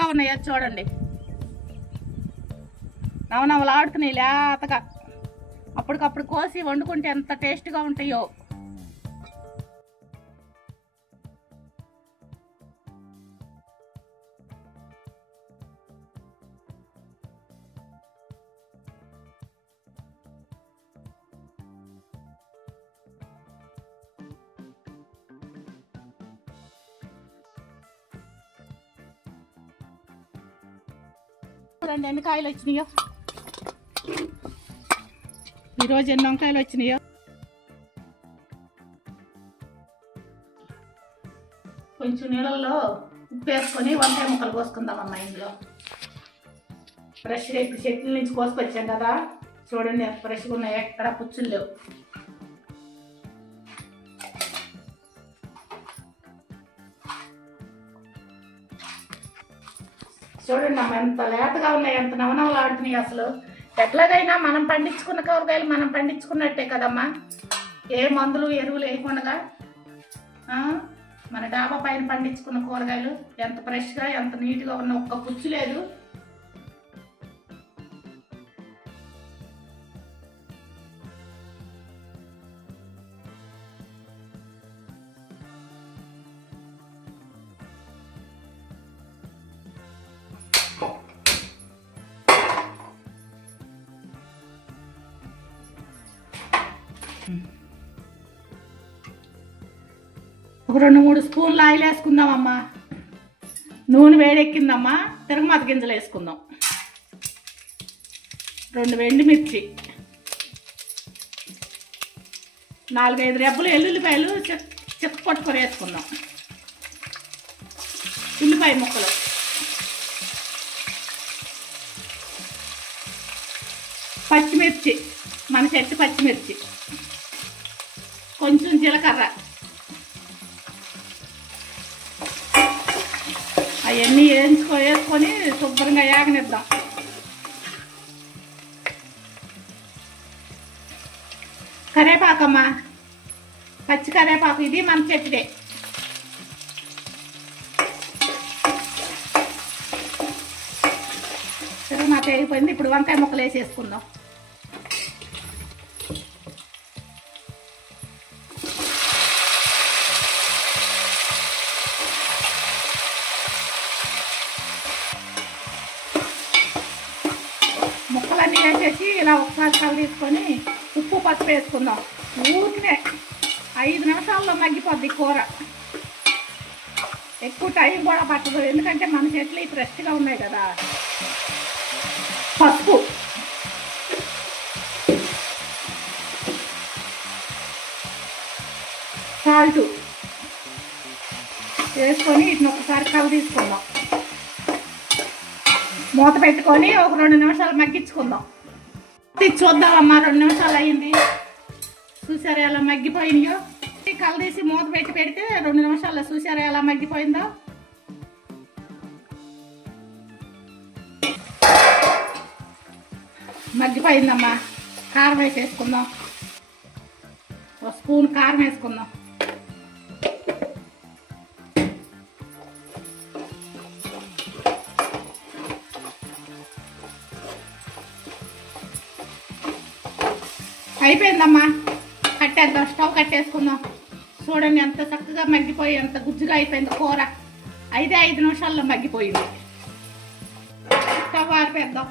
ఉన్నాయో చూడండి, నవనవలు ఆడుతున్నాయి లేతగా. అప్పటికప్పుడు కోసి వండుకుంటే ఎంత టేస్ట్గా ఉంటాయో. చూడండి ఎన్ని కాయలు వచ్చినాయో, ఈరోజు ఎన్ని వంకాయలు వచ్చినాయో. కొంచెం నీళ్ళల్లో ఉప్పు వేసుకొని వంకాయ ముక్కలు కోసుకుందామమ్మా. ఇందులో ఫ్రెష్గా ఇప్పుడు చెట్ల నుంచి కోసుకొచ్చాం కదా, చూడండి ఫ్రెష్గా ఉన్నాయి, ఎక్కడ పుచ్చులు లేవు. చూడండి అమ్మ ఎంత లేతగా ఉన్నాయి, ఎంత నవనవలు ఆడుతున్నాయి. అసలు ఎట్లాగైనా మనం పండించుకున్న కూరగాయలు మనం పండించుకున్నట్టే కదమ్మా, ఏ మందులు ఎరువులు వేయకుండా మన డాబా పైన పండించుకున్న కూరగాయలు ఎంత ఫ్రెష్గా ఎంత నీట్గా ఉన్న, ఒక్క పుచ్చు లేదు. ఒక 2-3 స్పూన్లు ఆయిల్ వేసుకుందామమ్మా. నూనె వేడెక్కిందమ్మా, తిరగమాత గింజలు వేసుకుందాం. 2 ఎండుమిర్చి, 4-5 రెబ్బలు ఎల్లుల్లిపాయలు చెక్క పట్టుకొని వేసుకుందాం. ఉల్లిపాయ ముక్కలు, పచ్చిమిర్చి, మన చెట్టు పచ్చిమిర్చి, కొంచెం జీలకర్ర, అవన్నీ వేసుకొని శుభ్రంగా యాగనిద్దాం. కరేపాకమ్మా, పచ్చి కరేపాకు, ఇది మన చెట్టుదే. సరే మా అయిపోయింది. ఇప్పుడు వంకాయ ముక్కలు వేసేసుకుందాం. ముక్కలన్నీ వేసేసి ఇలా ఒకసారి కలిపేసుకొని ఉప్పు పసుపు వేసుకుందాం. ఊరినే 5 నిమిషాల్లో మగ్గిపోద్ది కూర, ఎక్కువ టైం కూడా పట్టదు, ఎందుకంటే మన చెట్లు ఫ్రెష్గా ఉన్నాయి కదా. పసుపు, సాల్ట్ వేసుకొని వీటిని ఒకసారి కలిపేసుకుందాం. మూత పెట్టుకొని ఒక 2 నిమిషాలు మగ్గించుకుందాం. చూద్దామమ్మా, 2 నిమిషాలు అయ్యింది. చూసారా ఎలా మగ్గిపోయినాయో. కలదీసి మూత పెడితే 2 నిమిషాల్లో చూసారా ఎలా మగ్గిపోయిందో. మగ్గిపోయిందమ్మా. కారం వేసేసుకుందాం. 1 స్పూన్ కారం వేసుకుందాం. అయిపోయిందమ్మా, కట్టేద్దాం. స్టవ్ కట్టేసుకుందాం. చూడండి ఎంత చక్కగా మగ్గిపోయి ఎంత గుజ్జుగా అయిపోయింది కూర. 5 నిమిషాల్లో మగ్గిపోయింది. స్టవ్ ఆరిపేద్దాం.